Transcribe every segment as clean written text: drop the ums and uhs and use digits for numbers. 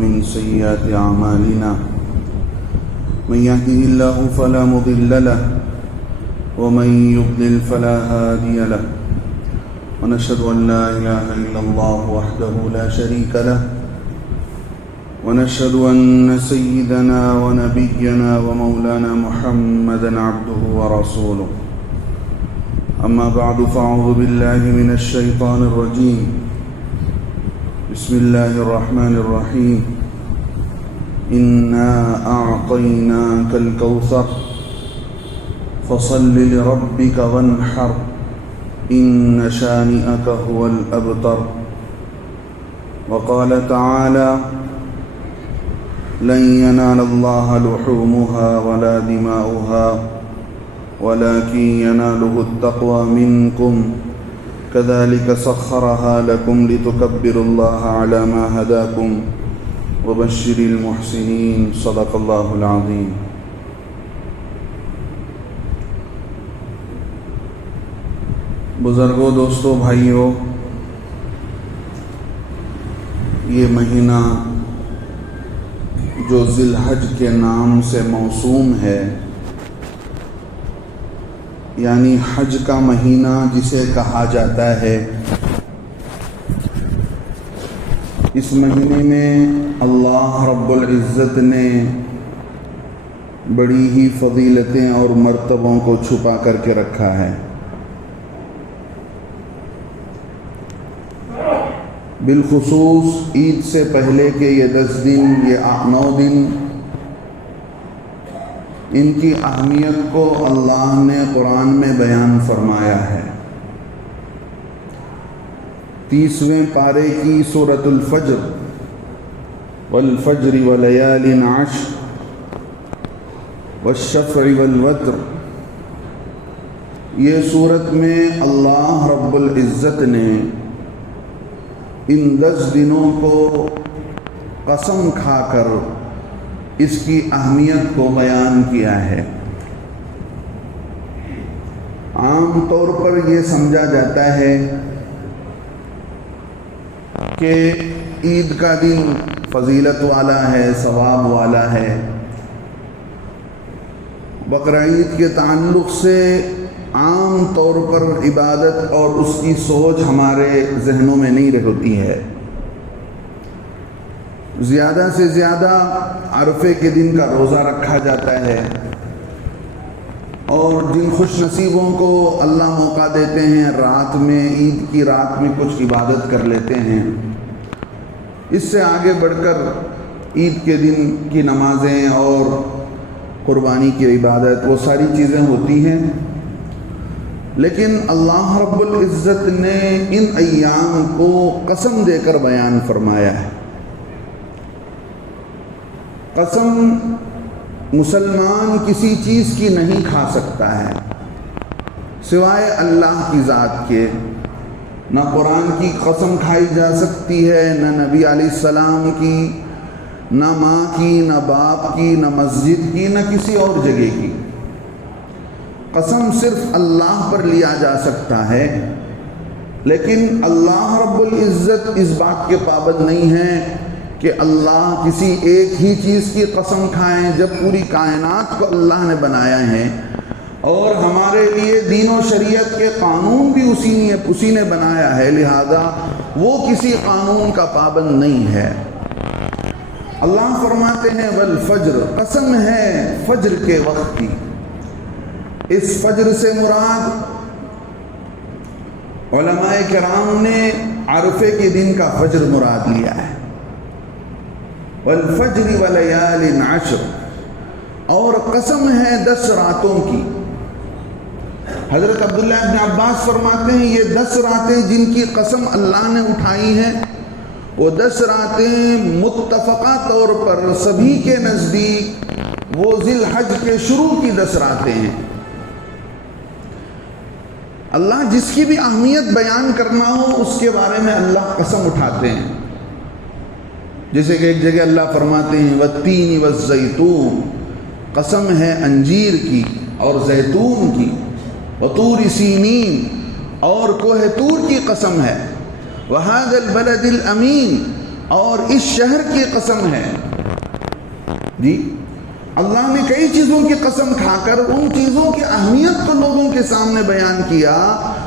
ومن سيئات أعمالنا من يهده الله فلا مضل له ومن يضلل فلا هادي له ونشهد أن لا إله إلا الله وحده لا شريك له ونشهد أن سيدنا ونبينا ومولانا محمدا عبده ورسوله أما بعد فأعوذ بالله من الشيطان الرجيم بسم الله الرحمن الرحيم إنا أعطيناك الكوثر فصل لربك وانحر إن شانئك هو الأبتر وقال تعالى لن ينال الله لحومها ولا دماؤها ولكن يناله التقوى منكم كذلك سخرها لكم لتكبروا الله على ما هداكم وبشر المحسنين صدق الله العظيم. بزرگوں، دوستوں، بھائیوں، یہ مہینہ جو ذی الحج کے نام سے موسوم ہے، یعنی حج کا مہینہ جسے کہا جاتا ہے، اس مہینے میں اللہ رب العزت نے بڑی ہی فضیلتیں اور مرتبوں کو چھپا کر کے رکھا ہے۔ بالخصوص عید سے پہلے کے یہ 10 دن، یہ 9 دن، ان کی اہمیت کو اللہ نے قرآن میں بیان فرمایا ہے۔ 30ویں پارے کی سورۃ الفجر والفجر ولیال عشر والشفع والوتر، یہ سورت میں اللہ رب العزت نے ان 10 دنوں کو قسم کھا کر اس کی اہمیت کو بیان کیا ہے۔ عام طور پر یہ سمجھا جاتا ہے کہ عید کا دن فضیلت والا ہے، ثواب والا ہے۔ بقرعید کے تعلق سے عام طور پر عبادت اور اس کی سوچ ہمارے ذہنوں میں نہیں رہتی ہے۔ زیادہ سے زیادہ عرفے کے دن کا روزہ رکھا جاتا ہے، اور جن خوش نصیبوں کو اللہ موقع دیتے ہیں رات میں، عید کی رات میں کچھ عبادت کر لیتے ہیں۔ اس سے آگے بڑھ کر عید کے دن کی نمازیں اور قربانی کی عبادت، وہ ساری چیزیں ہوتی ہیں، لیکن اللہ رب العزت نے ان ایام کو قسم دے کر بیان فرمایا ہے۔ قسم مسلمان کسی چیز کی نہیں کھا سکتا ہے سوائے اللہ کی ذات کے۔ نہ قرآن کی قسم کھائی جا سکتی ہے، نہ نبی علیہ السلام کی، نہ ماں کی، نہ باپ کی، نہ مسجد کی، نہ کسی اور جگہ کی۔ قسم صرف اللہ پر لیا جا سکتا ہے، لیکن اللہ رب العزت اس بات کے پابند نہیں ہے کہ اللہ کسی ایک ہی چیز کی قسم کھائیں، جب پوری کائنات کو اللہ نے بنایا ہے اور ہمارے لیے دین و شریعت کے قانون بھی اسی نے بنایا ہے، لہذا وہ کسی قانون کا پابند نہیں ہے۔ اللہ فرماتے ہیں والفجر، قسم ہے فجر کے وقت کی۔ اس فجر سے مراد علماء کرام نے عرفے کے دن کا فجر مراد لیا ہے۔ والفجر ولیال عشر، اور قسم ہے 10 راتوں کی۔ حضرت عبداللہ ابن عباس فرماتے ہیں یہ 10 راتیں جن کی قسم اللہ نے اٹھائی ہیں، وہ 10 راتیں متفقہ طور پر سبھی کے نزدیک وہ ذی الحج کے شروع کی 10 راتیں ہیں۔ اللہ جس کی بھی اہمیت بیان کرنا ہو اس کے بارے میں اللہ قسم اٹھاتے ہیں، جیسے کہ ایک جگہ اللہ فرماتے ہیں والتین والزیتون، قسم ہے انجیر کی اور زیتون کی، وطور سینین، اور کوہ طور کی قسم ہے، وہذا البلد الامین، اور اس شہر کی قسم ہے. جی اللہ نے کئی چیزوں کی قسم کھا کر ان چیزوں کی اہمیت کو لوگوں کے سامنے بیان کیا.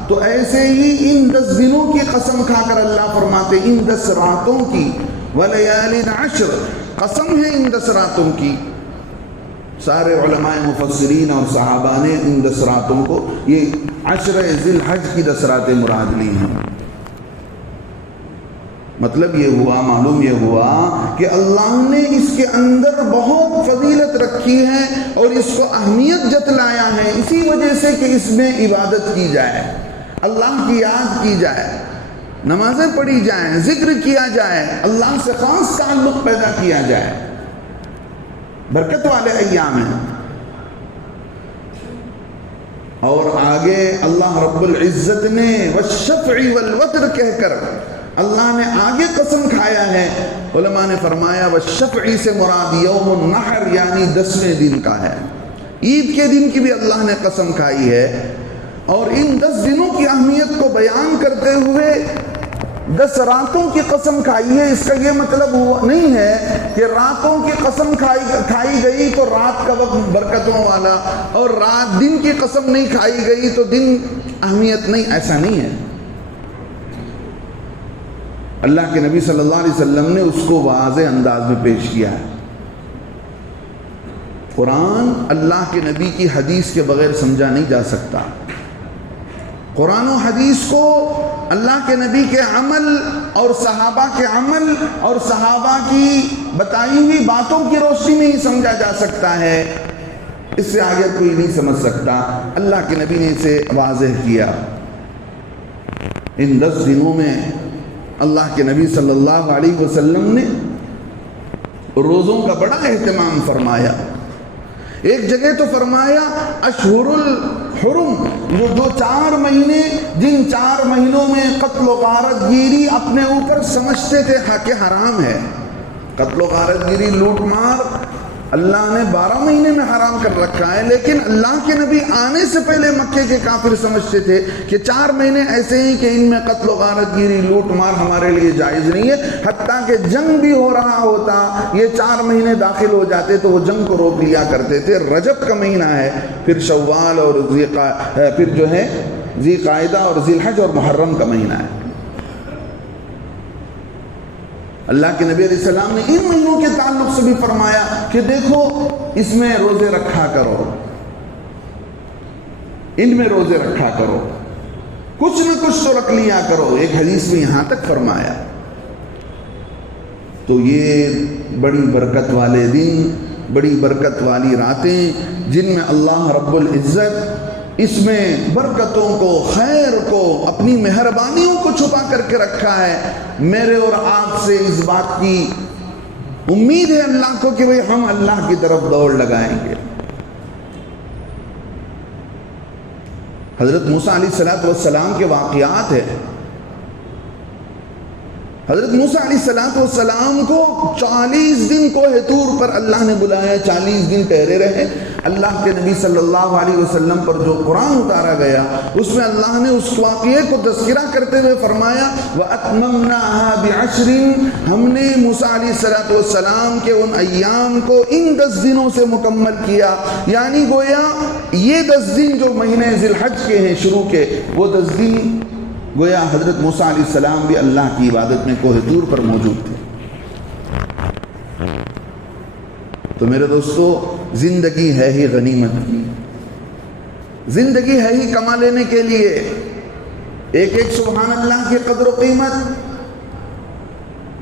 تو ایسے ہی ان 10 دنوں کی قسم کھا کر اللہ فرماتے ان 10 راتوں کی وَلَيَالٍ عَشْرٍ، قسم ہے ان 10 راتوں کی. سارے علماء مفسرین اور صحابہ نے ان 10 راتوں کو یہ عشر ذی الحج کی 10 راتیں مراد لی ہیں. مطلب یہ ہوا، معلوم یہ ہوا کہ اللہ نے اس کے اندر بہت فضیلت رکھی ہے اور اس کو اہمیت جتلایا ہے، اسی وجہ سے کہ اس میں عبادت کی جائے، اللہ کی یاد کی جائے، نمازیں پڑھی جائیں، ذکر کیا جائے، اللہ سے خاص تعلق پیدا کیا جائے. برکت والے ایام ہیں. اور آگے اللہ رب العزت نے والشفع والوتر کہہ کر اللہ نے آگے قسم کھایا ہے. علماء نے فرمایا والشفع سے مراد یوم النحر یعنی 10ویں دن کا ہے. عید کے دن کی بھی اللہ نے قسم کھائی ہے. اور ان 10 دنوں کی اہمیت کو بیان کرتے ہوئے 10 راتوں کی قسم کھائی ہے. اس کا یہ مطلب نہیں ہے کہ راتوں کی قسم کھائی گئی تو رات کا وقت برکتوں والا، اور رات دن کی قسم نہیں کھائی گئی تو دن اہمیت نہیں، ایسا نہیں ہے. اللہ کے نبی صلی اللہ علیہ وسلم نے اس کو واضح انداز میں پیش کیا ہے. قرآن اللہ کے نبی کی حدیث کے بغیر سمجھا نہیں جا سکتا. قرآن و حدیث کو اللہ کے نبی کے عمل اور صحابہ کے عمل اور صحابہ کی بتائی ہوئی باتوں کی روشنی میں ہی سمجھا جا سکتا ہے. اس سے آگے کوئی نہیں سمجھ سکتا. اللہ کے نبی نے اسے واضح کیا. ان 10 دنوں میں اللہ کے نبی صلی اللہ علیہ وسلم نے روزوں کا بڑا اہتمام فرمایا. ایک جگہ تو فرمایا اشہر الحرم، جو 4 مہینے، جن 4 مہینوں میں قتل و غارت گیری اپنے اوپر سمجھتے تھے کہ حرام ہے. قتل و غارت گیری، لوٹ مار اللہ نے 12 مہینے میں حرام کر رکھا ہے، لیکن اللہ کے نبی آنے سے پہلے مکے کے کافر سمجھتے تھے کہ 4 مہینے ایسے ہیں کہ ان میں قتل و غارت گیری، لوٹ مار ہمارے لیے جائز نہیں ہے. حتیٰ کہ جنگ بھی ہو رہا ہوتا، یہ 4 مہینے داخل ہو جاتے تو وہ جنگ کو روک لیا کرتے تھے. رجب کا مہینہ ہے، پھر شوال اور پھر جو ہے ذی قعدہ اور ذی الحج اور محرم کا مہینہ ہے. اللہ کے نبی علیہ السلام نے ان مہینوں کے تعلق سے بھی فرمایا کہ دیکھو اس میں روزے رکھا کرو، ان میں روزے رکھا کرو، کچھ نہ کچھ تو رکھ لیا کرو. ایک حدیث میں یہاں تک فرمایا. تو یہ بڑی برکت والے دن، بڑی برکت والی راتیں جن میں اللہ رب العزت اس میں برکتوں کو، خیر کو، اپنی مہربانیوں کو چھپا کر کے رکھا ہے. میرے اور آپ سے اس بات کی امید ہے اللہ کو کہ ہم اللہ کی طرف دوڑ لگائیں گے. حضرت موسیٰ علیہ السلام کے واقعات ہیں. حضرت موسیٰ علیہ السلام کو 40 دن کوہ طور پر اللہ نے بلایا، 40 دن ٹھہرے رہے. اللہ کے نبی صلی اللہ علیہ وسلم پر جو قرآن اتارا گیا اس میں اللہ نے اس واقعے کو تذکرہ کرتے ہوئے فرمایا وَأَتْمَمْنَاهَا بِعَشْرٍ، ہم نے موسیٰ علیہ السلام کے ان ایام کو ان 10 دنوں سے مکمل کیا. یعنی گویا یہ 10 دن جو مہینے ذی الحج کے ہیں شروع کے، وہ 10 دن گویا حضرت موسیٰ علیہ السلام بھی اللہ کی عبادت میں کوہ طور پر موجود تھے. تو میرے دوستو، زندگی ہے ہی غنیمت کی، زندگی ہے ہی کما لینے کے لیے. ایک ایک سبحان اللہ کی قدر و قیمت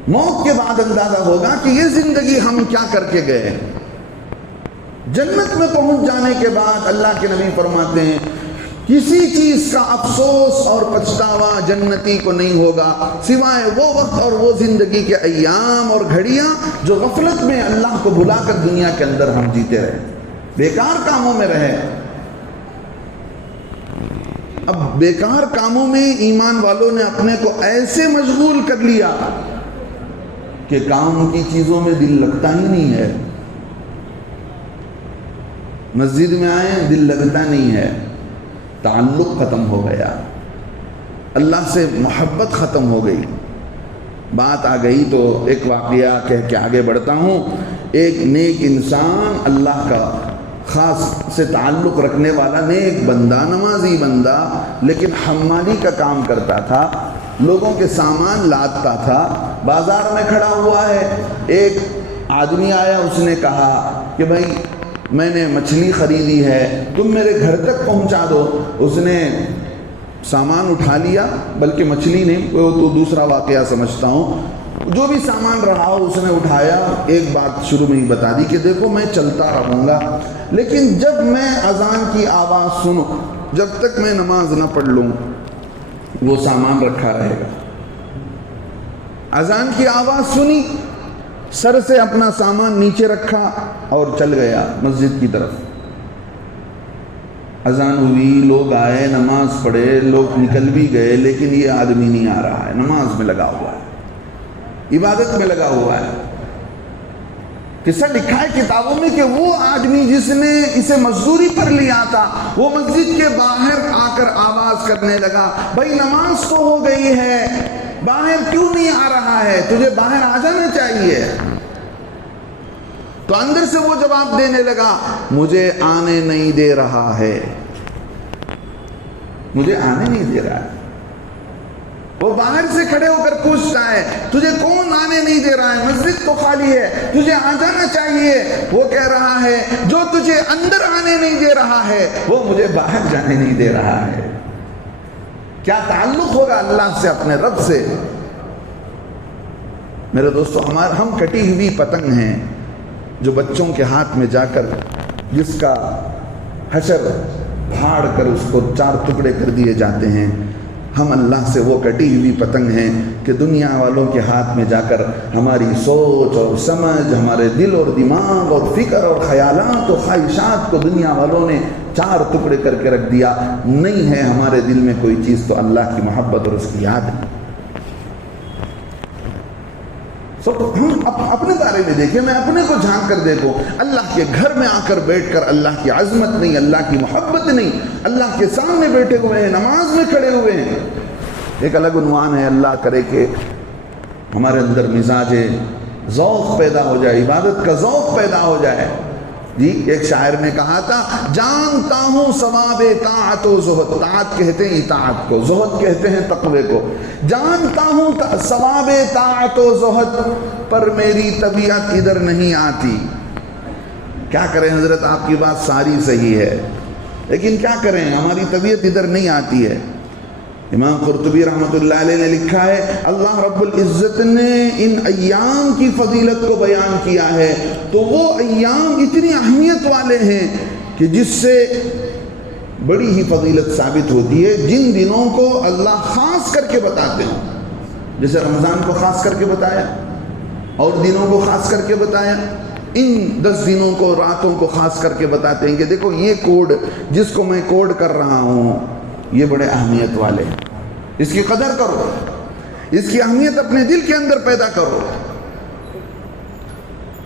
موت کے بعد اندازہ ہوگا کہ یہ زندگی ہم کیا کر کے گئے. جنت میں پہنچ جانے کے بعد اللہ کے نبی فرماتے ہیں کسی چیز کا افسوس اور پچھتاوا جنتی کو نہیں ہوگا سوائے وہ وقت اور وہ زندگی کے ایام اور گھڑیاں جو غفلت میں اللہ کو بھلا کر دنیا کے اندر ہم جیتے رہے، بیکار کاموں میں رہے. اب بیکار کاموں میں ایمان والوں نے اپنے کو ایسے مشغول کر لیا کہ کام کی چیزوں میں دل لگتا ہی نہیں ہے. مسجد میں آئے دل لگتا نہیں ہے، تعلق ختم ہو گیا، اللہ سے محبت ختم ہو گئی. بات آ گئی تو ایک واقعہ کہہ کے آگے بڑھتا ہوں۔ ایک نیک انسان، اللہ کا خاص سے تعلق رکھنے والا نیک بندہ، نمازی بندہ، لیکن حمالی کا کام کرتا تھا، لوگوں کے سامان لادتا تھا، بازار میں کھڑا ہوا ہے۔ ایک آدمی آیا، اس نے کہا کہ بھائی میں نے مچھلی خریدی ہے، تم میرے گھر تک پہنچا دو۔ اس نے سامان اٹھا لیا، بلکہ مچھلی نہیں، وہ تو دوسرا واقعہ سمجھتا ہوں، جو بھی سامان رہا ہو اس نے اٹھایا۔ ایک بات شروع میں ہی بتا دی کہ دیکھو میں چلتا رہوں گا، لیکن جب میں اذان کی آواز سنوں، جب تک میں نماز نہ پڑھ لوں وہ سامان رکھا رہے گا۔ اذان کی آواز سنی، سر سے اپنا سامان نیچے رکھا اور چل گیا مسجد کی طرف۔ اذان ہوئی، لوگ آئے، نماز پڑھے، لوگ نکل بھی گئے، لیکن یہ آدمی نہیں آ رہا ہے، نماز میں لگا ہوا ہے، عبادت میں لگا ہوا ہے۔ قصہ لکھا ہے کتابوں میں کہ وہ آدمی جس نے اسے مزدوری پر لیا تھا، وہ مسجد کے باہر آ کر آواز کرنے لگا، بھائی نماز تو ہو گئی ہے، باہر کیوں نہیں آ رہا ہے؟ تجھے باہر آ جانا چاہیے۔ تو اندر سے وہ جواب دینے لگا، مجھے آنے نہیں دے رہا ہے، مجھے آنے نہیں دے رہا ہے۔ وہ باہر سے کھڑے ہو کر پوچھتا ہے، تجھے کون آنے نہیں دے رہا ہے؟ مسجد تو خالی ہے، تجھے آ جانا چاہیے۔ وہ کہہ رہا ہے، جو تجھے اندر آنے نہیں دے رہا ہے وہ مجھے باہر جانے نہیں دے رہا ہے۔ کیا تعلق ہوگا اللہ سے، اپنے رب سے؟ میرے دوستو، ہم کٹی ہوئی پتنگ ہیں جو بچوں کے ہاتھ میں جا کر جس کا حشر پھاڑ کر اس کو 4 ٹکڑے کر دیے جاتے ہیں۔ ہم اللہ سے وہ کٹی ہوئی پتنگ ہیں کہ دنیا والوں کے ہاتھ میں جا کر ہماری سوچ اور سمجھ، ہمارے دل اور دماغ اور فکر اور خیالات اور خواہشات کو دنیا والوں نے 4 ٹکڑے کر کے رکھ دیا۔ نہیں ہے ہمارے دل میں کوئی چیز تو اللہ کی محبت اور اس کی یاد نہیں۔ ہم اپنے بارے میں دیکھیں، میں اپنے کو جھانک کر دیکھو، اللہ کے گھر میں آ کر بیٹھ کر اللہ کی عظمت نہیں، اللہ کی محبت نہیں، اللہ کے سامنے بیٹھے ہوئے ہیں، نماز میں کھڑے ہوئے ہیں۔ ایک الگ عنوان ہے، اللہ کرے کہ ہمارے اندر مزاج ذوق پیدا ہو جائے، عبادت کا ذوق پیدا ہو جائے۔ جی ایک شاعر نے کہا تھا، جانتا ہوں ثواب طاعت و زہد، طاعت کہتے ہیں اطاعت کو، زہد کہتے ہیں تقوی کو، جانتا ہوں ثواب طاعت و زہد، پر میری طبیعت ادھر نہیں آتی۔ کیا کریں حضرت، آپ کی بات ساری صحیح ہے، لیکن کیا کریں، ہماری طبیعت ادھر نہیں آتی ہے۔ امام قرطبی رحمۃ اللہ علیہ نے لکھا ہے، اللہ رب العزت نے ان ایام کی فضیلت کو بیان کیا ہے تو وہ ایام اتنی اہمیت والے ہیں کہ جس سے بڑی ہی فضیلت ثابت ہوتی ہے۔ جن دنوں کو اللہ خاص کر کے بتاتے ہیں، جیسے رمضان کو خاص کر کے بتایا اور دنوں کو خاص کر کے بتایا، ان 10 دنوں کو، راتوں کو خاص کر کے بتاتے ہیں کہ دیکھو یہ کوڈ جس کو میں کوڈ کر رہا ہوں یہ بڑے اہمیت والے ہیں، اس کی قدر کرو، اس کی اہمیت اپنے دل کے اندر پیدا کرو۔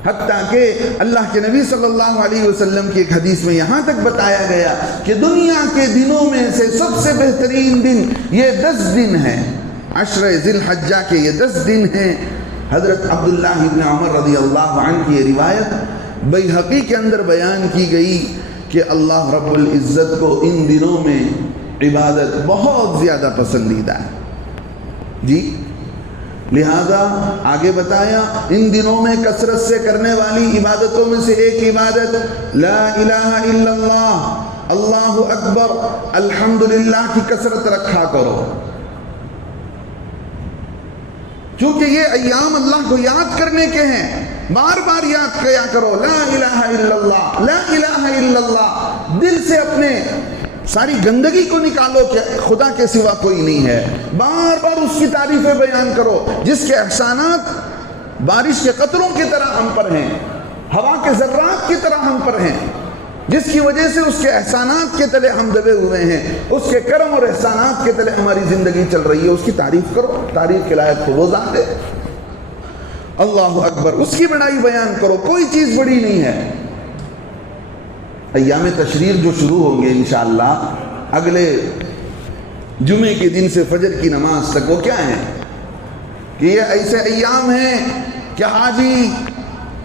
حتیٰ کہ اللہ کے نبی صلی اللہ علیہ وسلم کی ایک حدیث میں یہاں تک بتایا گیا کہ دنیا کے دنوں میں سے سب سے بہترین دن یہ 10 دن ہیں، 10 ذی الحجہ کے یہ 10 دن ہیں۔ حضرت عبداللہ ابن عمر رضی اللہ عنہ کی یہ روایت بیہقی کے اندر بیان کی گئی کہ اللہ رب العزت کو ان دنوں میں عبادت بہت زیادہ پسندیدہ ہے۔ جی لہذا آگے بتایا، ان دنوں میں کثرت سے کرنے والی عبادتوں میں سے ایک عبادت لا الہ الا اللہ، اللہ اکبر، الحمدللہ کی کثرت رکھا کرو، چونکہ یہ ایام اللہ کو یاد کرنے کے ہیں۔ بار بار یاد کیا کرو، لا الہ الا اللہ، لا الہ الا اللہ، دل سے اپنے ساری گندگی کو نکالو کہ خدا کے سوا کوئی نہیں ہے۔ بار بار اس کی تعریفیں بیان کرو جس کے احسانات بارش کے قطروں کی طرح ہم پر ہیں، ہوا کے ذرات کی طرح ہم پر ہیں، جس کی وجہ سے اس کے احسانات کے تلے ہم دبے ہوئے ہیں، اس کے کرم اور احسانات کے تلے ہماری زندگی چل رہی ہے۔ اس کی تعریف کرو، تعریف کے لائق وہ ذات ہے۔ اللہ اکبر، اس کی بڑائی بیان کرو، کوئی چیز بڑی نہیں ہے۔ ایام تشریق جو شروع ہوں گے انشاءاللہ اگلے جمعے کے دن سے فجر کی نماز تک، وہ کیا ہیں؟ کہ یہ ایسے ایام ہیں کہ حاجی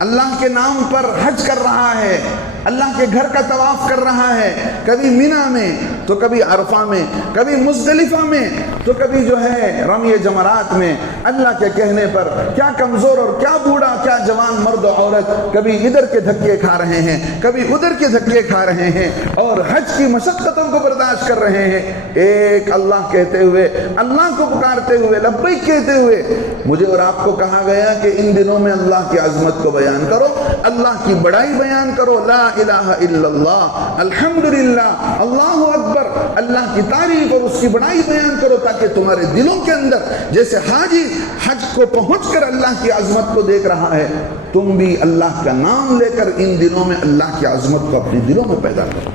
اللہ کے نام پر حج کر رہا ہے، اللہ کے گھر کا طواف کر رہا ہے، کبھی مینا میں تو کبھی عرفہ میں، کبھی مزدلفہ میں تو کبھی جو ہے رمی جمرات میں، اللہ کے کہنے پر کیا کمزور اور کیا بوڑھا، کیا جوان مرد و عورت کبھی ادھر کے دھکے کھا رہے ہیں، کبھی ادھر کے دھکے کھا رہے ہیں اور حج کی مشقتوں کو برداشت کر رہے ہیں، ایک اللہ کہتے ہوئے، اللہ کو پکارتے ہوئے، لبیک کہتے ہوئے۔ مجھے اور آپ کو کہا گیا کہ ان دنوں میں اللہ کی عظمت کو بیان کرو، اللہ کی بڑائی بیان کرو، لا الہ الا اللہ، الحمدللہ، اللہ اکبر، اللہ کی تعریف اور اس کی بڑائی بیان کرو، تاکہ تمہارے دلوں کے اندر جیسے حاجی حج کو پہنچ کر اللہ کی عظمت کو دیکھ رہا ہے، تم بھی اللہ کا نام لے کر ان دنوں میں اللہ کی عظمت کو اپنے دلوں میں پیدا کرو۔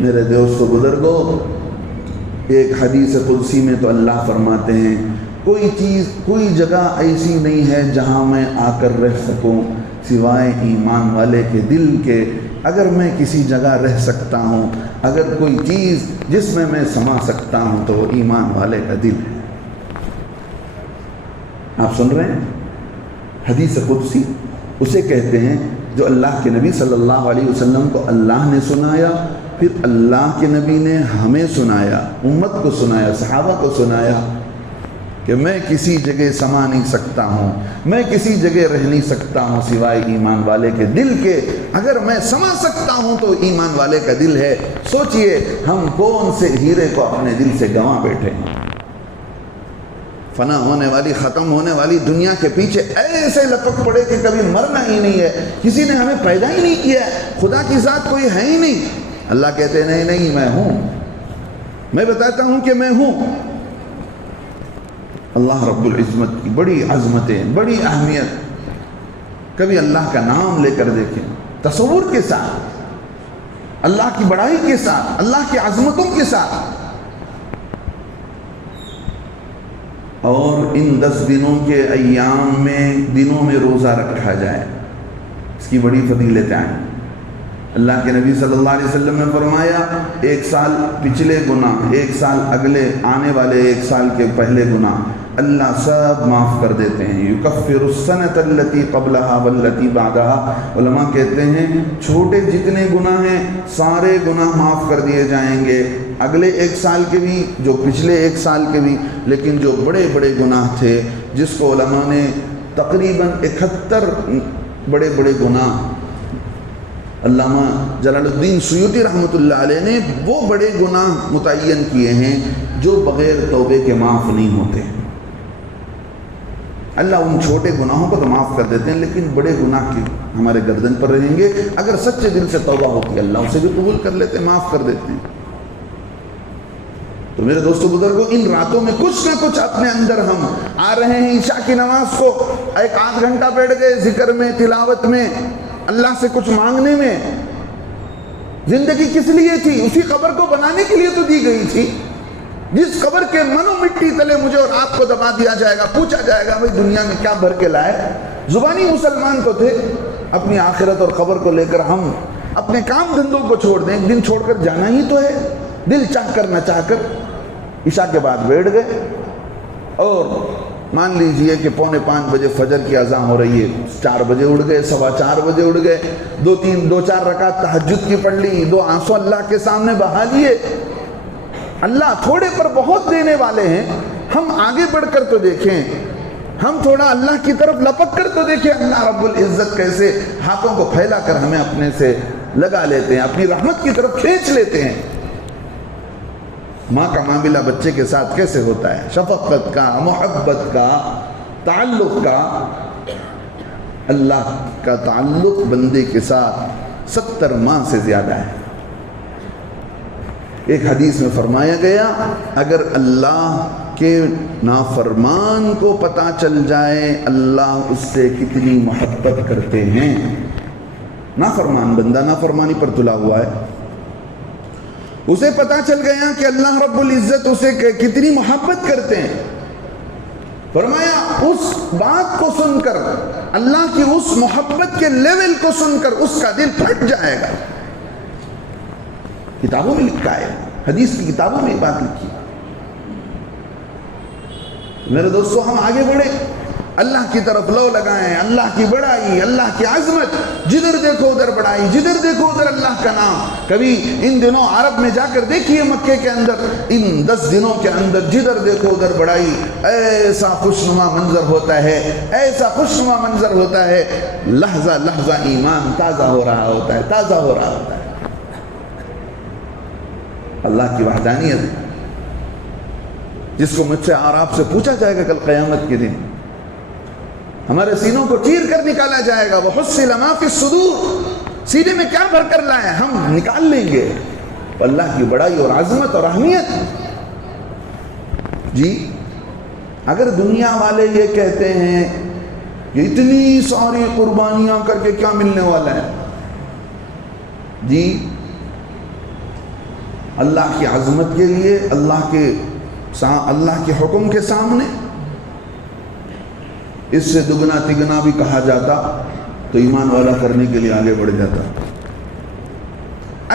میرے دوستو بزرگوں، ایک حدیث قدسی میں تو اللہ فرماتے ہیں کوئی چیز، کوئی جگہ ایسی نہیں ہے جہاں میں آ کر رہ سکوں سوائے ایمان والے کے دل کے۔ اگر میں کسی جگہ رہ سکتا ہوں، اگر کوئی چیز جس میں سما سکتا ہوں تو وہ ایمان والے کا دل ہے۔ آپ سن رہے ہیں؟ حدیث قدسی اسے کہتے ہیں جو اللہ کے نبی صلی اللہ علیہ وسلم کو اللہ نے سنایا، پھر اللہ کے نبی نے ہمیں سنایا، امت کو سنایا، صحابہ کو سنایا کہ میں کسی جگہ سما نہیں سکتا ہوں، میں کسی جگہ رہ نہیں سکتا ہوں سوائے ایمان والے کے دل کے۔ اگر میں سما سکتا ہوں تو ایمان والے کا دل ہے۔ سوچئے ہم کون سے ہیرے کو اپنے دل سے گنوا بیٹھے ہیں۔ فنا ہونے والی، ختم ہونے والی دنیا کے پیچھے ایسے لپک پڑے کہ کبھی مرنا ہی نہیں ہے، کسی نے ہمیں پیدا ہی نہیں کیا ہے، خدا کی ذات کوئی ہے ہی نہیں۔ اللہ کہتے ہیں نہیں میں ہوں، میں بتاتا ہوں کہ میں ہوں۔ اللہ رب العزت کی بڑی عظمتیں، بڑی اہمیت، کبھی اللہ کا نام لے کر دیکھیں تصور کے ساتھ، اللہ کی بڑائی کے ساتھ، اللہ کی عظمتوں کے ساتھ۔ اور ان 10 دنوں کے ایام میں، دنوں میں روزہ رکھا جائے، اس کی بڑی فضیلتیں ہیں۔ اللہ کے نبی صلی اللہ علیہ وسلم نے فرمایا ایک سال پچھلے گناہ، ایک سال اگلے آنے والے ایک سال کے پہلے گناہ اللہ سب معاف کر دیتے ہیں۔ یکفر السنۃ التی قبلہا والتی بعدہا، علماء کہتے ہیں چھوٹے جتنے گناہ ہیں سارے گناہ معاف کر دیے جائیں گے، اگلے ایک سال کے بھی، جو پچھلے ایک سال کے بھی، لیکن جو بڑے بڑے گناہ تھے جس کو علماء نے تقریباً 71 بڑے بڑے گناہ، علامہ جلال الدین سیوطی رحمۃ اللہ علیہ نے وہ بڑے گناہ متعین کیے ہیں جو بغیر توبے کے معاف نہیں ہوتے۔ اللہ ان چھوٹے گناہوں کو تو معاف کر دیتے ہیں، لیکن بڑے گناہ کی ہمارے گردن پر رہیں گے، اگر سچے دل سے توبہ ہوتی ہے اللہ اسے بھی قبول کر لیتے ہیں، معاف کر دیتے ہیں۔ تو میرے دوستو بزرگوں، ان راتوں میں کچھ نہ کچھ اپنے اندر ہم آ رہے ہیں، عشاء کی نماز کو 1-8 گھنٹہ بیٹھ گئے ذکر میں، تلاوت میں، اللہ سے کچھ مانگنے میں۔ زندگی کس لیے تھی؟ اسی قبر کو بنانے کے لیے تو دی گئی تھی، جس قبر کے من و مٹی تلے مجھے اور آپ کو دبا دیا جائے گا، پوچھا جائے گا بھئی دنیا میں کیا بھر کے لائے؟ زبانی مسلمان کو تھے، اپنی آخرت اور قبر کو لے کر ہم اپنے کام دھندوں کو چھوڑ دیں، ایک دن چھوڑ کر جانا ہی تو ہے، دل چاہ کر نہ چاہ کر۔ عشاء کے بعد بیٹھ گئے اور مان لیجئے کہ 4:45 بجے فجر کی اذان ہو رہی ہے، 4 بجے اٹھ گئے، 4:15 بجے اٹھ گئے، 2-4 رکعت تہجد کی پڑھ لی، 2 آنسو اللہ کے سامنے بہا لیے۔ اللہ تھوڑے پر بہت دینے والے ہیں، ہم آگے بڑھ کر تو دیکھیں، ہم تھوڑا اللہ کی طرف لپک کر تو دیکھیں اللہ رب العزت کیسے ہاتھوں کو پھیلا کر ہمیں اپنے سے لگا لیتے ہیں، اپنی رحمت کی طرف کھینچ لیتے ہیں۔ ماں کا معاملہ بچے کے ساتھ کیسے ہوتا ہے، شفقت کا، محبت کا، تعلق کا۔ اللہ کا تعلق بندے کے ساتھ 70 ماہ سے زیادہ ہے۔ ایک حدیث میں فرمایا گیا اگر اللہ کے نافرمان کو پتہ چل جائے اللہ اس سے کتنی محبت کرتے ہیں، نافرمان بندہ نافرمانی پر تلا ہوا ہے، اسے پتہ چل گیا کہ اللہ رب العزت اسے کتنی محبت کرتے ہیں، فرمایا اس بات کو سن کر، اللہ کی اس محبت کے لیول کو سن کر اس کا دل پھٹ جائے گا۔ کتابوں میں لکھا ہے، حدیث کی کتابوں میں یہ بات لکھی، میرے دوستو ہم آگے بڑھیں، اللہ کی طرف لو لگائیں، اللہ کی بڑائی، اللہ کی عظمت، جدھر دیکھو ادھر بڑائی، جدھر دیکھو ادھر اللہ کا نام۔ کبھی ان دنوں عرب میں جا کر دیکھیے، مکے کے اندر ان 10 دنوں کے اندر جدھر دیکھو ادھر بڑائی، ایسا خوشنما منظر ہوتا ہے، ایسا خوشنما منظر ہوتا ہے، لحظہ لحظہ ایمان تازہ ہو رہا ہوتا ہے، تازہ ہو رہا ہوتا ہے۔ اللہ کی وحدانیت جس کو مجھ سے اور آپ سے پوچھا جائے گا کل قیامت کے دن، ہمارے سینوں کو چیر کر نکالا جائے گا، وَحُصِّلَ مَا فِي الصُّدُورِ، سینے میں کیا بھر کر لائے، ہم نکال لیں گے۔ اللہ کی بڑائی اور عظمت اور اہمیت۔ جی اگر دنیا والے یہ کہتے ہیں کہ اتنی ساری قربانیاں کر کے کیا ملنے والا ہے، جی اللہ کی عظمت کے لیے، اللہ کے حکم کے سامنے اس سے دگنا تگنا بھی کہا جاتا تو ایمان والا کرنے کے لیے آگے بڑھ جاتا۔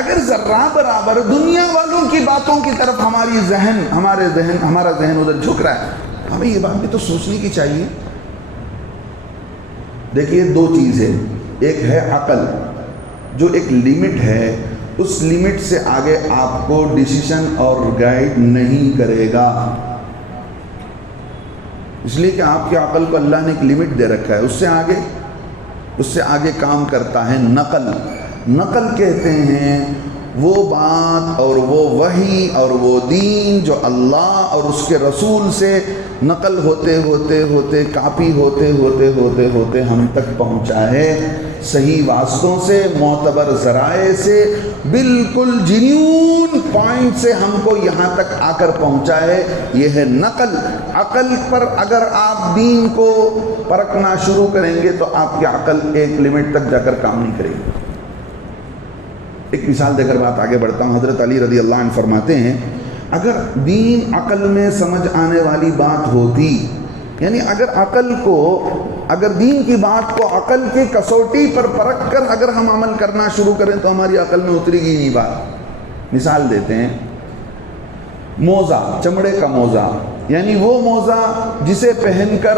اگر ذرہ برابر دنیا والوں کی باتوں کی طرف ہمارا ذہن ادھر جھک رہا ہے، ہمیں یہ بات بھی تو سوچنے کی چاہیے۔ دیکھیے دو چیزیں، ایک ہے عقل جو ایک لیمٹ ہے، اس لیمٹ سے آگے آپ کو ڈیسیشن اور گائیڈ نہیں کرے گا، اس لیے کہ آپ کی عقل کو اللہ نے ایک لیمٹ دے رکھا ہے، اس سے آگے کام کرتا ہے نقل۔ نقل کہتے ہیں وہ بات اور وہ وحی اور وہ دین جو اللہ اور اس کے رسول سے نقل ہوتے کاپی ہوتے ہم تک پہنچا ہے، صحیح واسطوں سے، معتبر ذرائع سے، بالکل جنیون پوائنٹ سے ہم کو یہاں تک آ کر پہنچا ہے، یہ ہے نقل۔ عقل پر اگر آپ دین کو پرکھنا شروع کریں گے تو آپ کی عقل ایک لمٹ تک جا کر کام نہیں کرے گی۔ ایک مثال دے کر بات آگے بڑھتا ہوں۔ حضرت علی رضی اللہ عنہ فرماتے ہیں اگر دین عقل میں سمجھ آنے والی بات ہوتی، یعنی اگر دین کی بات کو عقل کی کسوٹی پر پرکھ کر اگر ہم عمل کرنا شروع کریں تو ہماری عقل میں اترے گی نہیں بات۔ مثال دیتے ہیں، موزہ، چمڑے کا موزہ، یعنی وہ موزہ جسے پہن کر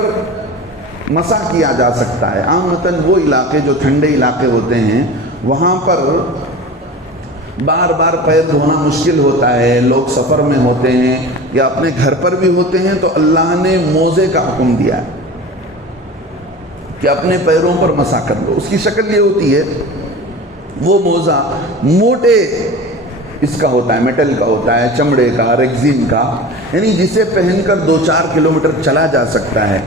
مسح کیا جا سکتا ہے۔ عامتاً وہ علاقے جو ٹھنڈے علاقے ہوتے ہیں وہاں پر بار بار پیر دھونا مشکل ہوتا ہے، لوگ سفر میں ہوتے ہیں یا اپنے گھر پر بھی ہوتے ہیں، تو اللہ نے موزے کا حکم دیا ہے کہ اپنے پیروں پر مسح کر لو۔ اس کی شکل یہ ہوتی ہے، وہ موزہ موٹے اس کا ہوتا ہے، میٹل کا ہوتا ہے، چمڑے کا، ریگزین کا، یعنی جسے پہن کر 2-4 کلومیٹر چلا جا سکتا ہے۔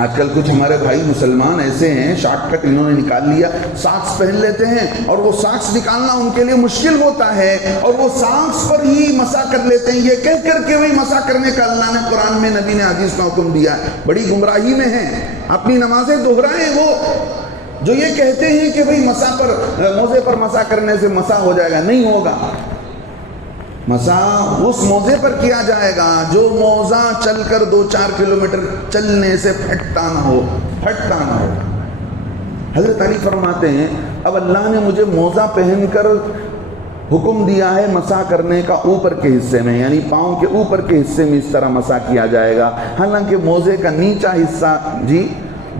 آج کل کچھ ہمارے بھائی مسلمان ایسے ہیں، شارٹ کٹ انہوں نے نکال لیا، ساکس پہن لیتے ہیں اور وہ ساکس نکالنا ان کے لیے مشکل ہوتا ہے اور وہ ساکس پر ہی مسح کر لیتے ہیں، یہ کہہ کر کے وہی مسح کرنے کا اللہ نے قرآن میں، نبی نے حدیث میں حکم دیا ہے۔ بڑی گمراہی میں ہیں، اپنی نمازیں دہرائیں وہ جو یہ کہتے ہیں کہ بھئی موزے پر مسح کرنے سے مسح ہو جائے گا، نہیں ہوگا۔ مسح اس موزے پر کیا جائے گا جو موزہ چل کر 2-4 کلومیٹر چلنے سے پھٹتا نہ ہو۔ حضرت علی فرماتے ہیں اب اللہ نے مجھے موزہ پہن کر حکم دیا ہے مسح کرنے کا اوپر کے حصے میں، یعنی پاؤں کے اوپر کے حصے میں اس طرح مسح کیا جائے گا، حالانکہ موزے کا نیچا حصہ جی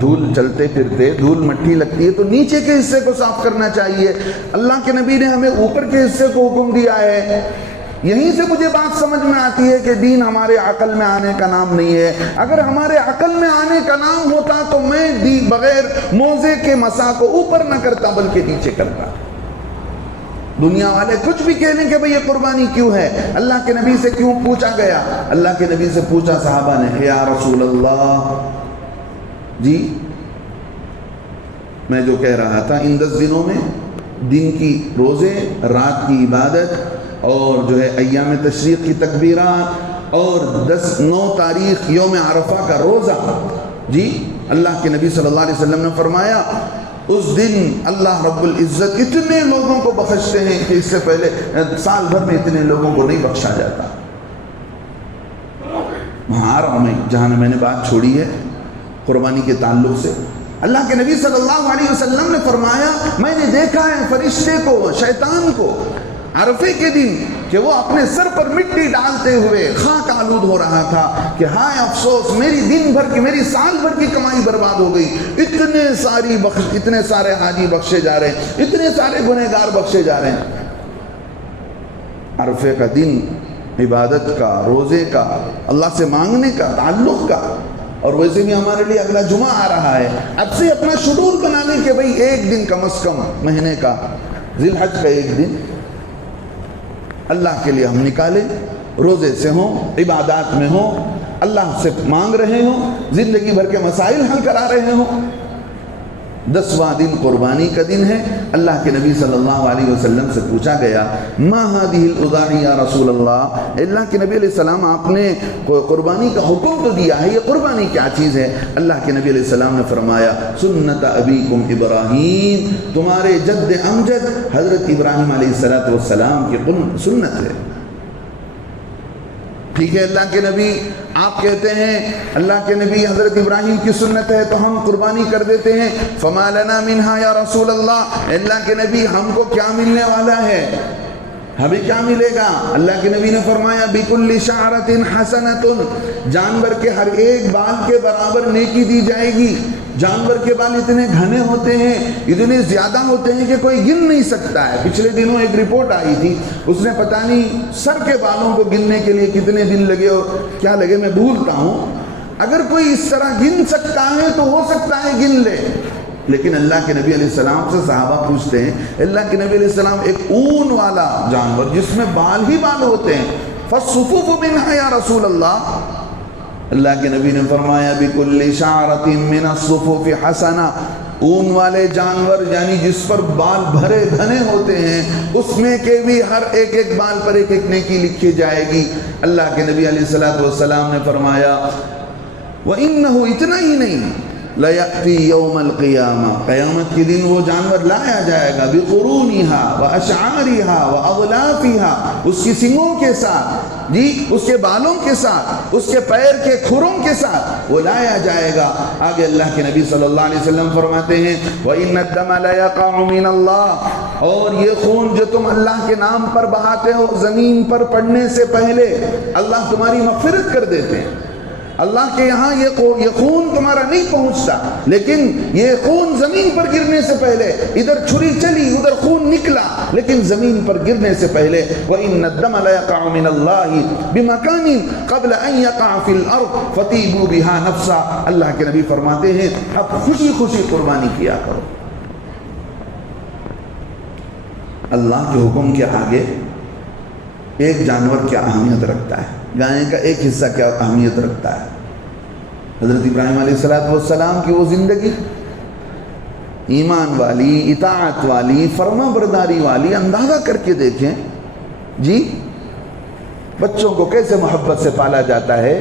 دھول چلتے پھرتے دھول مٹی لگتی ہے تو نیچے کے حصے کو صاف کرنا چاہیے۔ اللہ کے نبی نے ہمیں اوپر کے حصے کو حکم دیا ہے۔ یہیں سے مجھے بات سمجھ میں آتی ہے کہ دین ہمارے عقل میں آنے کا نام نہیں ہے۔ اگر ہمارے عقل میں آنے کا نام ہوتا تو میں بغیر موزے کے مسح کو اوپر نہ کرتا بلکہ نیچے کرتا۔ دنیا والے کچھ بھی کہہ لیں کہ بھئی یہ قربانی کیوں ہے، اللہ کے نبی سے کیوں پوچھا گیا؟ اللہ کے نبی سے پوچھا صحابہ نے، یا رسول اللہ جی میں جو کہہ رہا تھا ان 10 دنوں میں دن کی روزے، رات کی عبادت اور جو ہے ایام تشریق کی تکبیرات اور 9 تاریخ یوم عرفہ کا روزہ، جی اللہ کے نبی صلی اللہ علیہ وسلم نے فرمایا اس دن اللہ رب العزت اتنے لوگوں کو بخشتے ہیں کہ اس سے پہلے سال بھر میں اتنے لوگوں کو نہیں بخشا جاتا۔ وہاں آ رہا ہوں میں جہاں میں نے بات چھوڑی ہے قربانی کے تعلق سے۔ اللہ کے نبی صلی اللہ علیہ وسلم نے فرمایا میں نے دیکھا ہے فرشتے کو، شیطان کو عرفے کے دن کہ وہ اپنے سر پر مٹی ڈالتے ہوئے خاک آلود ہو رہا تھا کہ ہائے افسوس، میری دن بھر کی، میری سال بھر کی کمائی برباد ہو گئی، اتنے سارے حاجی بخشے جا رہے ہیں، اتنے سارے گنہگار بخشے جا رہے ہیں۔ عرفے کا دن عبادت کا، روزے کا، اللہ سے مانگنے کا، تعلق کا، اور ویسے بھی ہمارے لیے اگلا جمعہ آ رہا ہے، اب سے اپنا شیڈول بنا لیں کہ بھئی ایک دن کم از کم مہینے کا، ذی الحج کا ایک دن اللہ کے لیے ہم نکالیں، روزے سے ہوں، عبادات میں ہوں، اللہ سے مانگ رہے ہوں، زندگی بھر کے مسائل حل کرا رہے ہوں۔ 10واں دن قربانی کا دن ہے۔ اللہ کے نبی صلی اللہ علیہ وسلم سے پوچھا گیا ما هذه الاضاحی یا رسول اللہ، اللہ کے نبی علیہ السلام آپ نے قربانی کا حکم تو دیا ہے، یہ قربانی کیا چیز ہے؟ اللہ کے نبی علیہ السلام نے فرمایا سنت ابیکم ابراہیم، تمہارے جد امجد حضرت ابراہیم علیہ السلام کی سنت ہے۔ ٹھیک ہے، اللہ کے نبی آپ کہتے ہیں اللہ کے نبی حضرت ابراہیم کی سنت ہے تو ہم قربانی کر دیتے ہیں، فما لنا منہا یا رسول اللہ، اللہ کے نبی ہم کو کیا ملنے والا ہے، ہمیں کیا ملے گا؟ اللہ کے نبی نے فرمایا بِكُلِّ شَعْرَةٍ حَسَنَةٌ، جانور کے ہر ایک بال کے برابر نیکی دی جائے گی۔ جانور کے بال اتنے گھنے ہوتے ہیں، اتنے زیادہ ہوتے ہیں کہ کوئی گن نہیں سکتا ہے۔ پچھلے دنوں ایک رپورٹ آئی تھی، اس نے پتہ نہیں سر کے بالوں کو گننے کے لیے کتنے دن لگے اور کیا لگے، میں بھولتا ہوں۔ اگر کوئی اس طرح گن سکتا ہے تو ہو سکتا ہے گن لے، لیکن اللہ کے نبی علیہ السلام سے صحابہ پوچھتے ہیں، اللہ کے نبی علیہ السلام ایک اون والا جانور جس میں بال ہی بال ہوتے ہیں، فَالصُّفُوفُ مِنْهَا یا رسول اللہ، اللہ کے نبی نے فرمایا بِكُلِّ شَعْرَةٍ مِّنَ الصُّفُوفِ حَسَنَةٌ، اون والے جانور یعنی جس پر بال بھرے گھنے ہوتے ہیں اس میں کے بھی ہر ایک ایک بال پر ایک ایک نیکی لکھی جائے گی۔ اللہ کے نبی علیہ السلام نے فرمایا وَإِنَّهُ، اتنا ہی نہیں، لَيَأْتِي يَوْمَ الْقِيَامَةِ، قیامت کے دن وہ جانور لایا جائے گا بِقُرُونِهَا وَأَشْعَارِهَا وَأَغْلَافِهَا، اس کی سنگوں کے ساتھ، جی اس کے بالوں کے ساتھ، اس کے پیر کے کھروں کے ساتھ وہ لایا جائے گا۔ آگے اللہ کے نبی صلی اللہ علیہ وسلم فرماتے ہیں وَإِنَّ الدَّمَ لَيَقَعُ مِنَ اللَّهِ، اور یہ خون جو تم اللہ کے نام پر بہاتے ہو زمین پر پڑنے سے پہلے اللہ تمہاری مغفرت کر دیتے ہیں۔ اللہ کے یہاں یہ خون تمہارا نہیں پہنچتا، لیکن یہ خون زمین پر گرنے سے پہلے، ادھر چھری چلی ادھر خون نکلا، لیکن زمین پر گرنے سے پہلے وَإِنَّ الدَّمَ لَيَقَعُ مِنَ اللَّهِ بِمَكَانٍ قَبْلَ أَن يَقَعَ فِي الْأَرْضِ فَطِيبُوا بِهَا نَفْسًا، اللہ کے نبی فرماتے ہیں اب خوشی خوشی قربانی کیا کرو۔ اللہ کے حکم کے آگے ایک جانور کیا اہمیت رکھتا ہے، گائے کا ایک حصہ کیا اہمیت رکھتا ہے۔ حضرت ابراہیم علیہ السلام کی وہ زندگی ایمان والی، اطاعت والی، فرما برداری والی، اندازہ کر کے دیکھیں جی بچوں کو کیسے محبت سے پالا جاتا ہے،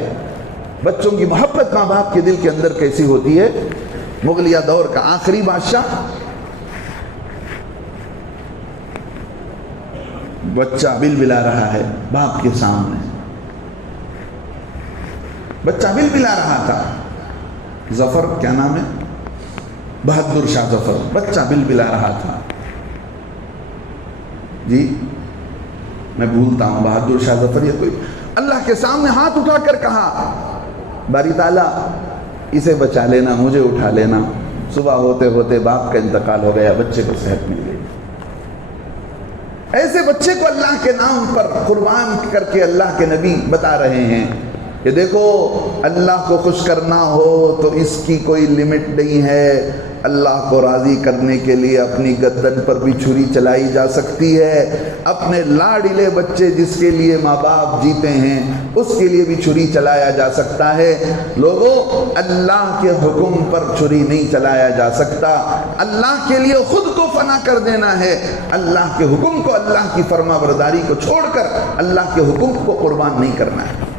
بچوں کی محبت ماں باپ کے دل کے اندر کیسی ہوتی ہے۔ مغلیہ دور کا آخری بادشاہ، بچہ بل بلا رہا ہے باپ کے سامنے، بچہ بل بلا رہا تھا، ظفر کیا نام ہے، بہادر شاہ ظفر، بچہ بل بلا رہا تھا، جی میں بھولتا ہوں بہادر شاہ ظفر یا کوئی، اللہ کے سامنے ہاتھ اٹھا کر کہا باری تعالیٰ اسے بچا لینا، مجھے اٹھا لینا۔ صبح ہوتے ہوتے باپ کا انتقال ہو گیا، بچے کو صحت مل گئی۔ ایسے بچے کو اللہ کے نام پر قربان کر کے اللہ کے نبی بتا رہے ہیں کہ دیکھو اللہ کو خوش کرنا ہو تو اس کی کوئی لمٹ نہیں ہے، اللہ کو راضی کرنے کے لیے اپنی گردن پر بھی چھری چلائی جا سکتی ہے، اپنے لاڈلے بچے جس کے لیے ماں باپ جیتے ہیں اس کے لیے بھی چھری چلایا جا سکتا ہے۔ لوگوں اللہ کے حکم پر چھری نہیں چلایا جا سکتا، اللہ کے لیے خود کو فنا کر دینا ہے، اللہ کے حکم کو، اللہ کی فرما برداری کو چھوڑ کر اللہ کے حکم کو قربان نہیں کرنا ہے۔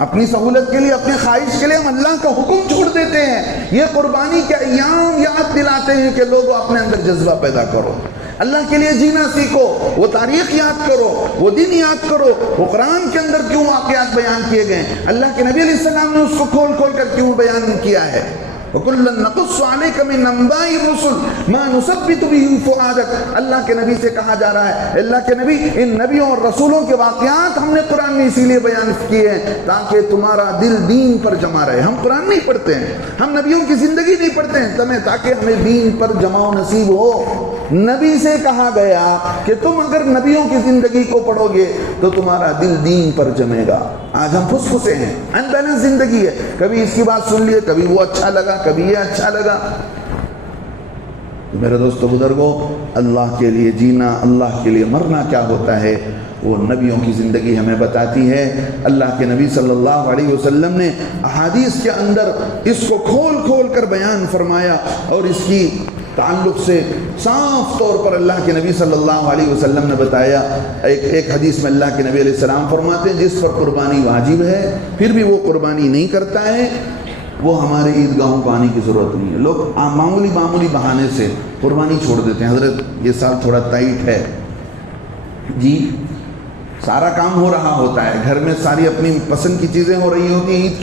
اپنی سہولت کے لیے، اپنے خواہش کے لیے ہم اللہ کا حکم چھوڑ دیتے ہیں۔ یہ قربانی کے ایام یاد دلاتے ہیں کہ لوگوں اپنے اندر جذبہ پیدا کرو، اللہ کے لیے جینا سیکھو، وہ تاریخ یاد کرو، وہ دن یاد کرو، وہ قرآن کے اندر کیوں واقعات بیان کیے گئے، اللہ کے نبی علیہ السلام نے اس کو کھول کھول کر کیوں بیان کیا ہے۔ وَكُلًّا نَقُصُّ عَلَيْكَ مِنْ أَنْبَاءِ الرُّسُلِ مَا نُثَبِّتُ بِهِ فُؤَادَكَ۔ اللہ کے نبی سے کہا جا رہا ہے، اللہ کے نبی، ان نبیوں اور رسولوں کے واقعات ہم نے قرآن میں اسی لیے بیان کیے ہیں تاکہ تمہارا دل دین پر جمع رہے۔ ہم قرآن نہیں پڑھتے ہیں، ہم نبیوں کی زندگی نہیں پڑھتے ہیں تاکہ ہمیں دین پر جمع نصیب ہو۔ نبی سے کہا گیا کہ تم اگر نبیوں کی زندگی کو پڑھو گے تو تمہارا دل دین پر جمے گا۔ آج ہم پھس پھسے ہیں، ان بیلنس زندگی ہے، کبھی اس کی بات سن لیے، کبھی وہ اچھا لگا، کبھی یہ اچھا لگا۔ میرے دوستو بزرگوں، اللہ کے لیے جینا، اللہ کے لیے مرنا کیا ہوتا ہے وہ نبیوں کی زندگی ہمیں بتاتی ہے۔ اللہ کے نبی صلی اللہ علیہ وسلم نے احادیث کے اندر اس کو کھول کھول کر بیان فرمایا، اور اس کی تعلق سے صاف طور پر اللہ کے نبی صلی اللہ علیہ وسلم نے بتایا۔ ایک حدیث میں اللہ کے نبی علیہ السلام فرماتے ہیں جس پر قربانی واجب ہے پھر بھی وہ قربانی نہیں کرتا ہے، وہ ہمارے عیدگاہوں کو آنے کی ضرورت نہیں ہے۔ لوگ معمولی بہانے سے قربانی چھوڑ دیتے ہیں، حضرت یہ سال تھوڑا ٹائٹ ہے جی، سارا کام ہو رہا ہوتا ہے، گھر میں ساری اپنی پسند کی چیزیں ہو رہی ہوتی ہیں، عید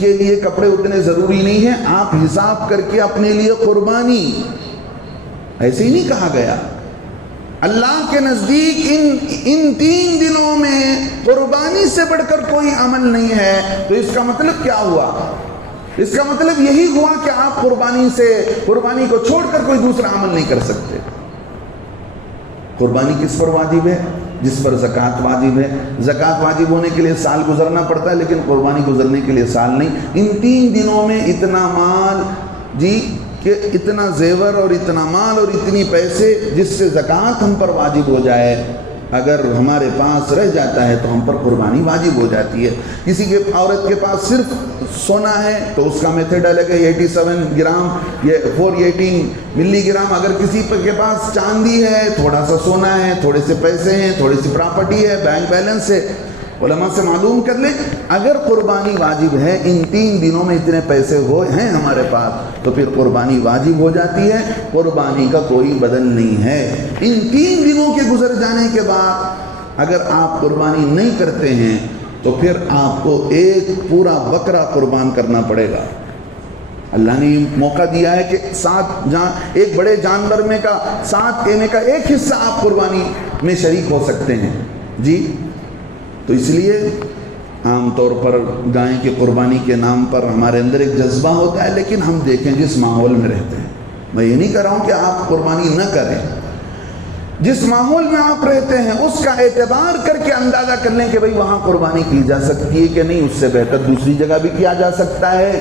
کے لیے کپڑے اتنے ضروری نہیں ہیں، آپ حساب کر کے اپنے لیے قربانی، ایسے ہی نہیں کہا گیا۔ اللہ کے نزدیک ان 3 دنوں میں قربانی سے بڑھ کر کوئی عمل نہیں ہے، تو اس کا مطلب کیا ہوا؟ اس کا مطلب یہی ہوا کہ آپ قربانی کو چھوڑ کر کوئی دوسرا عمل نہیں کر سکتے۔ قربانی کس پر واجب ہے؟ جس پر زکوٰۃ واجب ہے۔ زکوٰۃ واجب ہونے کے لیے سال گزرنا پڑتا ہے، لیکن قربانی گزرنے کے لیے سال نہیں۔ ان 3 دنوں میں اتنا مال جی، کہ اتنا زیور اور اتنا مال اور اتنی پیسے جس سے زکوٰۃ ہم پر واجب ہو جائے، اگر ہمارے پاس رہ جاتا ہے تو ہم پر قربانی واجب ہو جاتی ہے۔ کسی کے عورت کے پاس صرف سونا ہے تو اس کا میتھڈ الگ ہے، 87 گرام یا 418 ملی گرام۔ اگر کسی کے پاس چاندی ہے، تھوڑا سا سونا ہے، تھوڑے سے پیسے ہیں، تھوڑی سی پراپرٹی ہے، بینک بیلنس ہے، علماء سے معلوم کر لیں۔ اگر قربانی واجب ہے، ان 3 دنوں میں اتنے پیسے ہیں ہمارے پاس، تو پھر قربانی واجب ہو جاتی ہے، قربانی کا کوئی بدل نہیں ہے۔ ان 3 دنوں کے گزر جانے کے بعد اگر آپ قربانی نہیں کرتے ہیں تو پھر آپ کو ایک پورا بکرا قربان کرنا پڑے گا۔ اللہ نے موقع دیا ہے کہ ایک بڑے جانور میں کا 7 کہنے کا ایک حصہ آپ قربانی میں شریک ہو سکتے ہیں جی۔ تو اس لیے عام طور پر گائے کی قربانی کے نام پر ہمارے اندر ایک جذبہ ہوتا ہے، لیکن ہم دیکھیں جس ماحول میں رہتے ہیں، میں یہ نہیں کہہ رہا ہوں کہ آپ قربانی نہ کریں، جس ماحول میں آپ رہتے ہیں اس کا اعتبار کر کے اندازہ کر لیں کہ بھئی وہاں قربانی کی جا سکتی ہے کہ نہیں، اس سے بہتر دوسری جگہ بھی کیا جا سکتا ہے،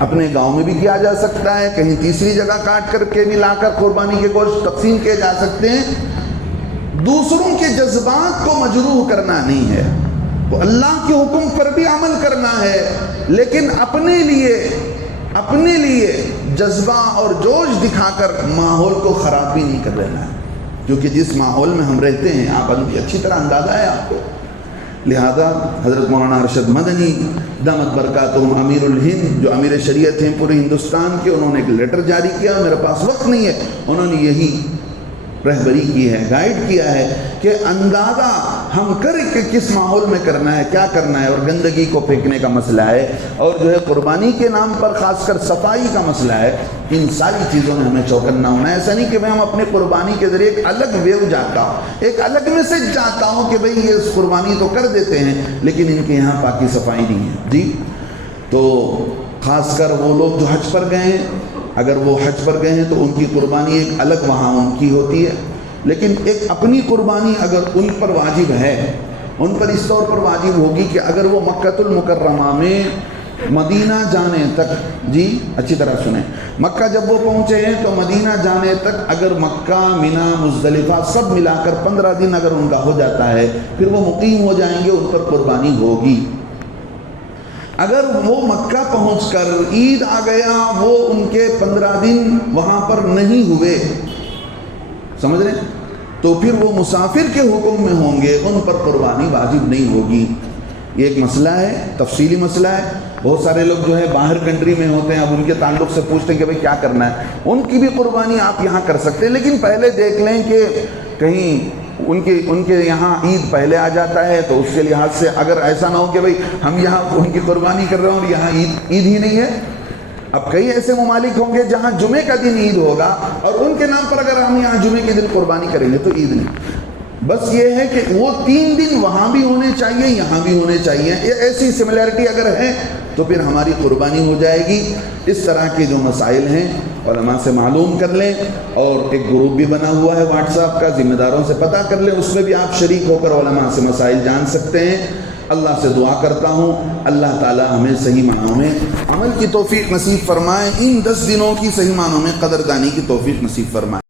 اپنے گاؤں میں بھی کیا جا سکتا ہے، کہیں تیسری جگہ کاٹ کر کے بھی لا کر قربانی کے گوشت تقسیم کیے جا سکتے ہیں۔ دوسروں کے جذبات کو مجروح کرنا نہیں ہے، تو اللہ کے حکم پر بھی عمل کرنا ہے، لیکن اپنے لیے جذبہ اور جوش دکھا کر ماحول کو خراب بھی نہیں کر لینا ہے، کیونکہ جس ماحول میں ہم رہتے ہیں آپ اچھی طرح اندازہ ہے آپ کو۔ لہذا حضرت مولانا ارشد مدنی دامت برکاتہم امیر الہند، جو امیر شریعت ہیں پورے ہندوستان کے، انہوں نے ایک لیٹر جاری کیا، میرے پاس وقت نہیں ہے، انہوں نے یہی رہبری کی ہے، گائیڈ کیا ہے کہ اندازہ ہم کریں کہ کس ماحول میں کرنا ہے، کیا کرنا ہے، اور گندگی کو پھینکنے کا مسئلہ ہے، اور جو ہے قربانی کے نام پر خاص کر صفائی کا مسئلہ ہے، ان ساری چیزوں میں ہمیں چوکنا ہونا ہے۔ ایسا نہیں کہ میں ہم اپنے قربانی کے ذریعے ایک الگ ویو جاتا ہوں، ایک الگ میسج جاتا ہوں کہ بھئی یہ قربانی تو کر دیتے ہیں لیکن ان کے یہاں پاکی صفائی نہیں ہے جی۔ تو خاص کر وہ لوگ جو حج پر گئے ہیں، اگر وہ حج پر گئے ہیں تو ان کی قربانی ایک الگ وہاں ان کی ہوتی ہے، لیکن ایک اپنی قربانی اگر ان پر واجب ہے، ان پر اس طور پر واجب ہوگی کہ اگر وہ مکہ المکرمہ میں مدینہ جانے تک، جی اچھی طرح سنیں، مکہ جب وہ پہنچے ہیں تو مدینہ جانے تک اگر مکہ، منی، مزدلفہ سب ملا کر 15 دن اگر ان کا ہو جاتا ہے، پھر وہ مقیم ہو جائیں گے، ان پر قربانی ہوگی۔ اگر وہ مکہ پہنچ کر عید آ گیا، وہ ان کے 15 دن وہاں پر نہیں ہوئے، سمجھ رہے ہیں، تو پھر وہ مسافر کے حکم میں ہوں گے، ان پر قربانی واجب نہیں ہوگی۔ یہ ایک مسئلہ ہے، تفصیلی مسئلہ ہے۔ بہت سارے لوگ جو ہے باہر کنٹری میں ہوتے ہیں، اب ان کے تعلق سے پوچھتے ہیں کہ بھئی کیا کرنا ہے، ان کی بھی قربانی آپ یہاں کر سکتے ہیں، لیکن پہلے دیکھ لیں کہ کہیں ان کے یہاں عید پہلے آ جاتا ہے، تو اس کے لحاظ سے اگر ایسا نہ ہو کہ بھئی ہم یہاں ان کی قربانی کر رہے ہیں اور یہاں عید ہی نہیں ہے، اب کئی ایسے ممالک ہوں گے جہاں جمعے کا دن عید ہوگا اور ان کے نام پر اگر ہم یہاں جمعے کے دن قربانی کریں گے تو عید نہیں. بس یہ ہے کہ وہ 3 دن وہاں بھی ہونے چاہیے یہاں بھی ہونے چاہیے. ایسی سملیرٹی اگر ہے تو پھر ہماری قربانی ہو جائے گی. اس طرح کے جو مسائل ہیں علماء سے معلوم کر لیں, اور ایک گروپ بھی بنا ہوا ہے واٹس ایپ کا, ذمہ داروں سے پتہ کر لیں, اس میں بھی آپ شریک ہو کر علماء سے مسائل جان سکتے ہیں. اللہ سے دعا کرتا ہوں اللہ تعالی ہمیں صحیح معنوں میں عمل کی توفیق نصیب فرمائے, ان 10 دنوں کی صحیح معنوں میں قدردانی کی توفیق نصیب فرمائے.